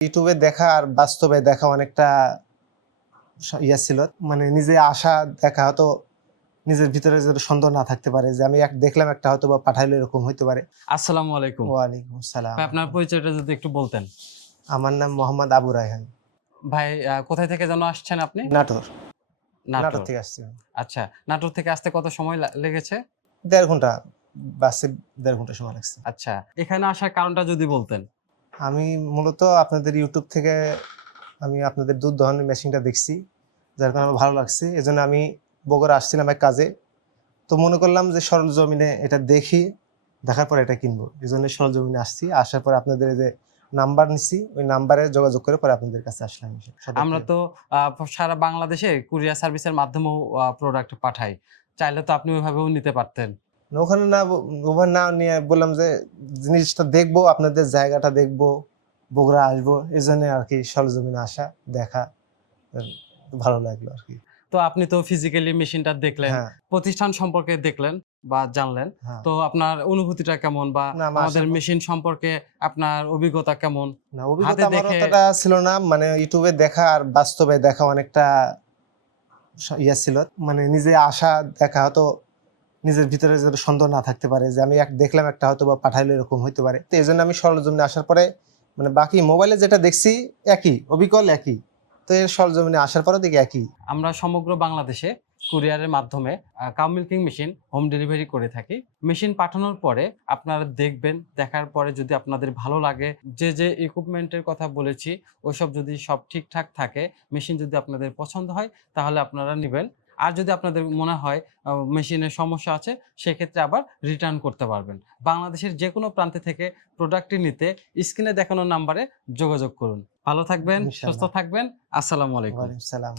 ইউটিউবে দেখা আর বাস্তবে দেখা অনেকটা ইয়া ছিল। মানে নিজে আশা দেখা হয়তো নিজের ভিতরে যদি সন্দেহ না থাকতে পারে যে আমি দেখলাম একটা হয়তো বা পাঠাইলে এরকম হইতে পারে। আসসালামু আলাইকুম। ওয়ালাইকুম আসসালাম। ভাই আপনার পরিচয়টা যদি একটু বলতেন। আমার নাম মোহাম্মদ আবু রায়হান। ভাই কোথায় থেকে যেন আসছেন আপনি? নাটোর। নাটোর নাটোর। থেকে আসছি। আচ্ছা, নাটোর থেকে আসতে কত সময় লেগেছে? ১.৫ ঘন্টা বাসে ১.৫ ঘন্টা সময় লাগছে। আচ্ছা, এখানে আসার কারণটা যদি বলতেন। আমি মূলত আপনাদের ইউটিউব থেকে আমি আপনাদের দুধ দহনের মেশিনটা দেখছি। যার কারণে আমার ভালো লাগছে। এজন্য আমি বগুড়া আসছিলাম এক কাজে। তো মনে করলাম যে সরজমিনে এটা দেখি, দেখার পরে এটা কিনবো। এজন্য সরজমিনে আসছি। আসার পরে আপনাদের এই যে নাম্বার নিছি, ওই নাম্বারে যোগাযোগ করে পরে আপনাদের কাছে আসলাম। আমরা তো সারা বাংলাদেশে কুরিয়ার সার্ভিসের মাধ্যমেও প্রোডাক্ট পাঠাই। চাইলে তো আপনি ওইভাবেও নিতে পারতেন। ওখানে না ওখানে না নিয়ে বললাম যে জিনিসটা দেখবো, আপনাদের জায়গাটা দেখবো, বগুড়া আসবো। এজন্য আরকি সরজমিনে আসা, দেখা ভালো লাগলো আরকি। তো আপনি তো ফিজিক্যালি মেশিনটা দেখলেন, হ্যাঁ, প্রতিষ্ঠান সম্পর্কে দেখলেন বা জানলেন। হ্যাঁ। তো আপনার অনুভূতিটা কেমন বা না আমার আমাদের আসার পর মেশিন সম্পর্কে আপনার অভিজ্ঞতা কেমন? না হাতে অভিজ্ঞতা আমার দেখে অতটা ছিল না। মানে ইউটিউবে দেখা আর বাস্তবে দেখা অনেকটা ইয়া ছিল। মানে নিজে আশা দেখা হয়তো নিজের ভিতরে যদি সন্দেহ না থাকতে পারে যে আমি দেখলাম একটা হয়তো বা পাঠাইলে এরকম হইতে পারে। তো এজন্য আমি সরজমিনে আসার পরে মানে বাকি মোবাইলে যেটা দেখছি একই, অবিকল একই। তো এর সরজমিনে আসার পরেও দেখি একই। আমরা সমগ্র বাংলাদেশে কুরিয়ারের মাধ্যমে cow milking machine home delivery করে থাকি। মেশিন পাঠানোর পরে আপনারা দেখবেন, দেখার পরে যদি আপনাদের ভালো লাগে, যে ইকুইপমেন্টের কথা বলেছি ওইসব যদি সব ঠিকঠাক থাকে, মেশিন যদি আপনাদের পছন্দ হয় তাহলে আপনারা নিবেন। আর যদি আপনাদের মনে হয় মেশিনের সমস্যা আছে সেক্ষেত্রে আবার রিটার্ন করতে পারবেন। বাংলাদেশের যেকোনো প্রান্তে থেকে প্রোডাক্টটি নিতে স্ক্রিনে দেখানো নাম্বারে যোগাযোগ করুন। ভালো থাকবেন, সুস্থ ইনশাআল্লাহ। থাকবেন। আসসালামু আলাইকুম। ওয়ালাইকুম সালাম।